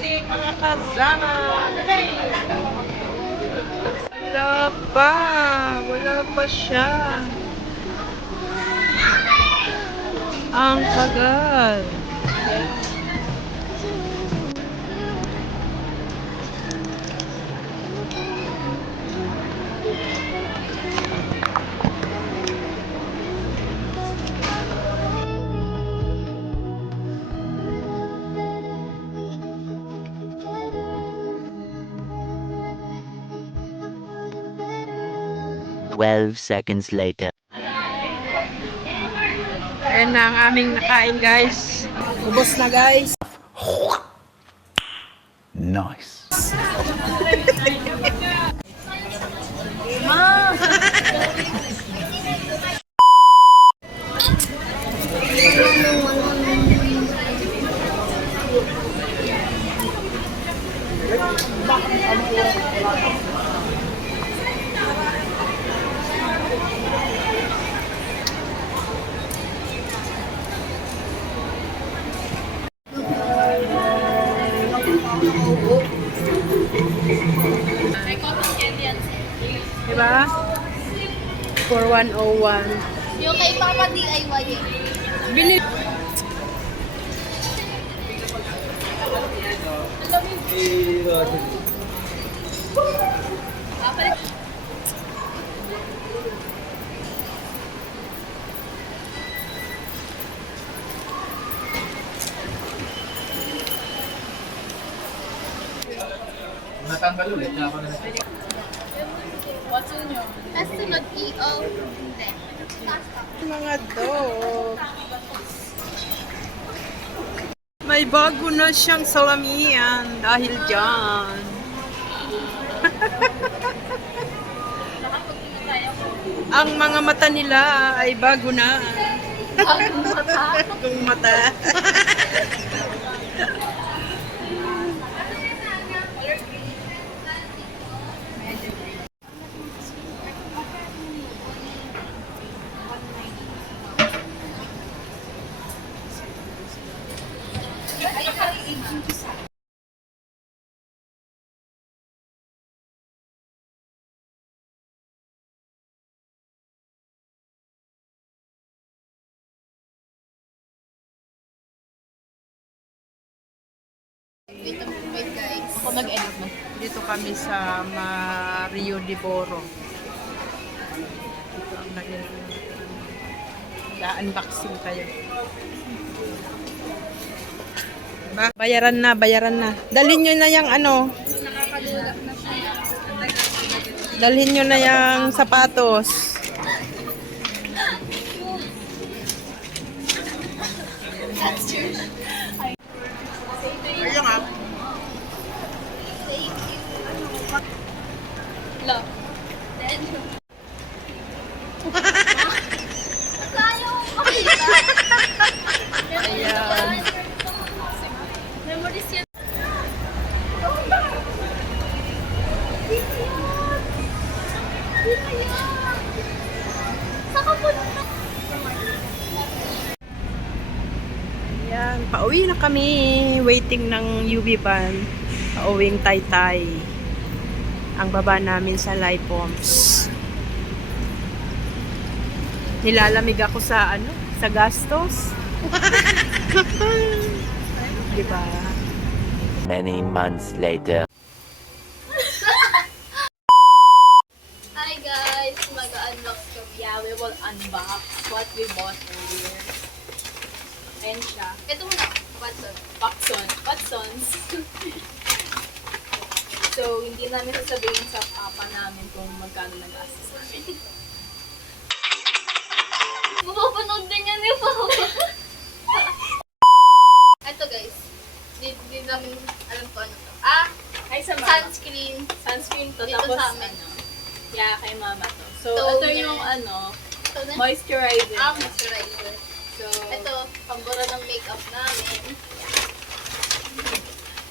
Mga kasama. Wala pa. Wala pa siya. Ang tagal. Seconds later. Ayan na ang aming nakain, guys. Ubos na, guys. Nice. Diba? For 101. Yung kay Papa DIY eh. Bili. Natanggal ulit, tsaka na What's on yun? Tapos sunod EO. Hindi. Pasta. Mga dog. May bago na siyang salamian dahil dyan. Ang mga mata nila ay bago na. Bagong mata. Bagong mata. Wait guys. Ako nag-edit mo. Dito kami sa Rio de Boro. Nag-unboxing tayo. Bayaran na, bayaran na. Dalhin nyo na yung ano. Dalhin nyo na yung sapatos. Ayun nga. Love. Then, tayo makita. Ayan. Memories yan. Saka po na. Ayan, pauwi na kami. Waiting ng UV van. Pauwing Taytay. Ang baba namin sa Lipoms. Nilalamig ako sa ano? Sa gastos. Diba? Many months later. Hi guys! Mag-unbox kami. Yeah, we will unbox what we bought earlier. Ayan siya. Ito muna. Watsons. So, hindi namin sasabihin sa papa namin kung magkano nag-assist namin. Mapapanood din yan yung papa. Ito guys. Hindi namin alam ko ano to. Ay, sa mama. Sunscreen. Sunscreen to. Dito Tapos, sa amin. ano, yeah, kay mama to. So, Toner. ito yung ano, Ito na. moisturizer. Moisturizer. So, Ito, pambura ng makeup namin.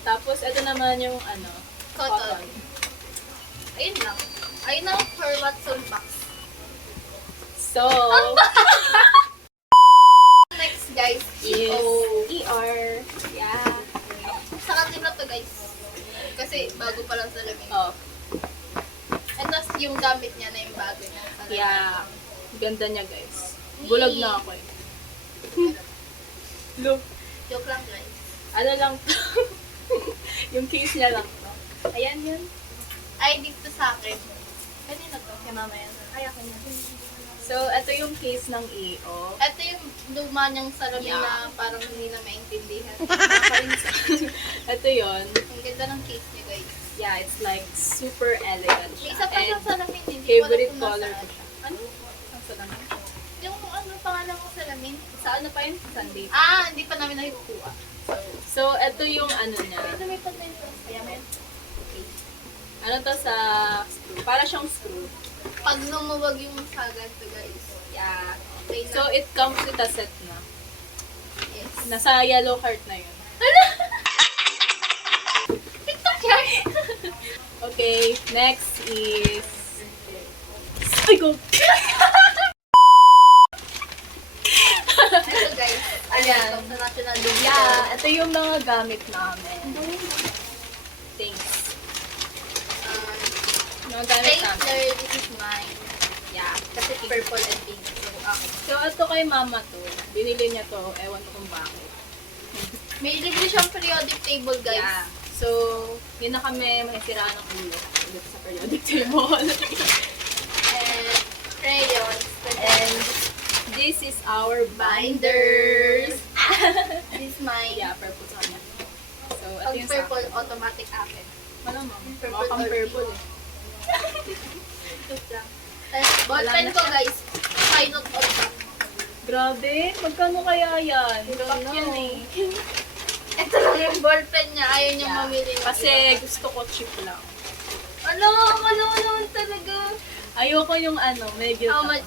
tapos, ito naman yung ano, Cotton. Ayun lang. Ayun lang for Watson box. So, Next guys, is EO. ER. Yeah. Sa kanila to guys. Kasi bago pa lang salamin. Oh. And tapos yung gamit niya na yung bago niya. Yeah. Ganda niya, guys. Bulag na ako eh. Look. Joke lang guys. Ano lang to? Yung case niya lang to. Ayan yun. Ay, dito sa akin. Kanina to? Kay mama yan. Ay, akin yan. So, ito yung case ng EO. Ito yung luma niyang salamin Yeah. na parang hindi na maintindihan. Ito yun. Ang ganda ng case niya guys. Yeah, it's like super elegant May siya. isa pa siyang And salamin. Hindi ko alam favorite kung color nasaan. ko siya. Ano? Ang salamin. Yung ano pangalan ko salamin? Sa ano pa yun? Sunday. Ah, hindi pa namin nakukuha. So, ito yung ano niya. Ito may pagmento. Kaya may okay. Ano to sa screw? Para siyang screw. Pag lumuwag yung sagad to guys. Yeah. Okay na. So, it comes with a set na. yes. Nasa yellow heart na yun. TikTok yan! Okay, next is... Ay, go! Ito guys. Ayan. Ito sa National Lumiere. Yeah, ito yung mga gamit namin. Thanks. Mga gamit namin. Stapler, this is mine. Yeah. Kasi purple and pink. So, okay. So, ito kay mama to. Binili niya to. Ewan ko kung bakit. May libre siyang periodic table guys. Yeah. So, yun na kami masisiraan ng ulo. Ulit sa periodic table. And crayons. And this is our binders. This is mine. Yeah, purple sa kanya. So, ito Pag yung sa purple, automatic akin. malamang. Purple Mga pang or purple eh. Joke lang. Ballpen ko guys. Pilot on top. Grabe, magkano kaya yan? don't Pack know. yan eh. Ito lang yung ballpen niya. Ayaw niya mamili. ng Kasi iba. gusto ko cheap lang. Ano? Ano naman talaga? Ayoko yung ano, medyo... How much?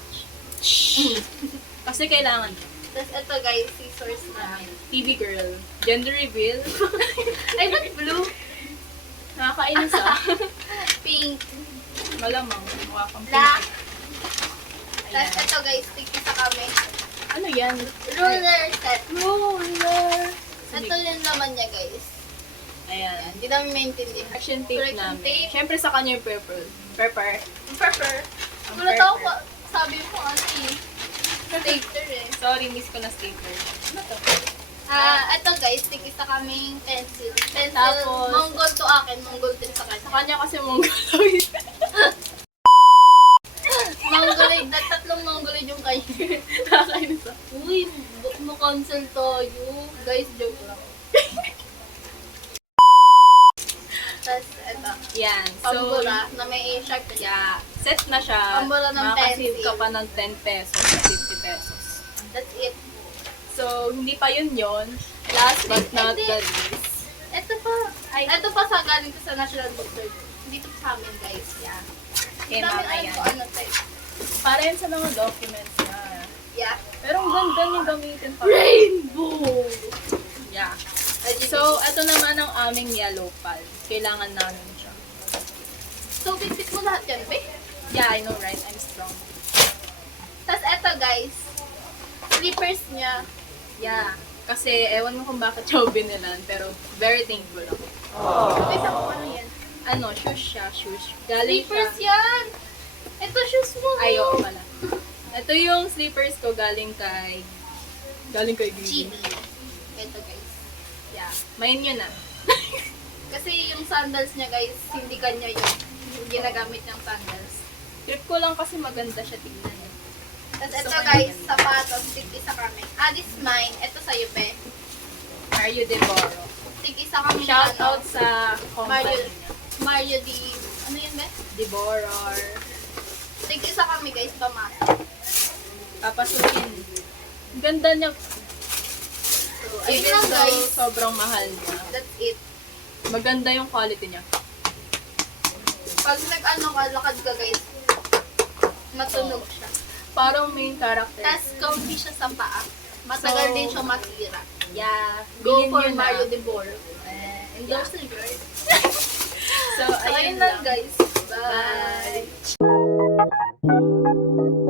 Kasi kailangan. Tapos ito guys, scissors namin. TV girl. Gender reveal. Ay, ba't blue? Nakakainis ah. Pink. Malamang. Mukha kang Black. pink. Tapos ito guys, tigisa kami. Ano yan? Ruler set. Ruler. Ito yung laman niya guys. Ayan. Hindi namin maintindihan. Correction tape Correction namin. tape. Siyempre sa kanya yung purple. Purple. Pepper. Ang Gulat ako pepper. pa. Sabi mo ano eh. Stapler eh. Sorry, miss ko na stapler. Ano to? Ito guys, tigisa kaming pencil. Pencil, Tapos- Mongol to akin, Mongol din sa Sa kanya. kanya kasi mongoloid. Mongoloid, tatlong Mongoloid yung kanya. Nakakainis ah. Uy, mo-cancel tayo. Guys, joke lang. Tapos, ito. Yan. So, Pambura na may A-sharp na siya. yeah. Set na siya. Pambura ng Makakasave pencil. ka pa ng 10 pesos sa 50 pesos. That's it. So, hindi pa yun. Last but not Hindi. the least. Ito pa. Ay. Ito pa sa galing ko sa National Bookstore. Dito sa amin, guys. Yan. Kay Hindi namin mama alam yan. kung ano to eh. Para yan sa mga documents na. Yeah. Pero ang ganda yung gamitin pa. Rainbow! Yeah. So, ito naman ang aming yellow pal. Kailangan namin siya. So, bitbit mo lahat yan, be? Yeah, I know, right? I'm strong. Tapos ito, guys. Slippers niya. Yeah. Kasi, ewan mo kung bakit siya binilan, pero very thankful ako. May sa kung ano yan. Ano, shoes siya, shoes. Galing Slippers siya. yan! Ito shoes mo. Ayoko pala. Ito yung slippers ko galing kay Gigi. Chibi. Ito, guys. Yeah. Main yun ah. Kasi yung sandals niya, guys, hindi kanya yung ginagamit niyang sandals. Trip ko lang kasi maganda siya tingnan eh. Tapos ito, So, guys, ano yan? sapatos. Tig-isa kami. This is mine. Ito sa'yo, pe. Mario De Boro. Tig-isa kami. Shout ano, out sa company Mario, niya. Mario di... Ano yun, be? De Boror. Tig-isa kami, guys, pamasa. Papasukin. Ganda niya. So, Ayun even lang, though guys. sobrang mahal niya, That's it. maganda yung quality niya. Pag nag-ano ka, lakad ka, guys, matunog siya. Parang main character. Tapos, comfy siya sa paa. Matagal So, din siya masira. Yeah. Go bilhin for niyo na. Mario de Boro. Endorse ni girl. So, So, ayun lang, guys. Bye! Bye.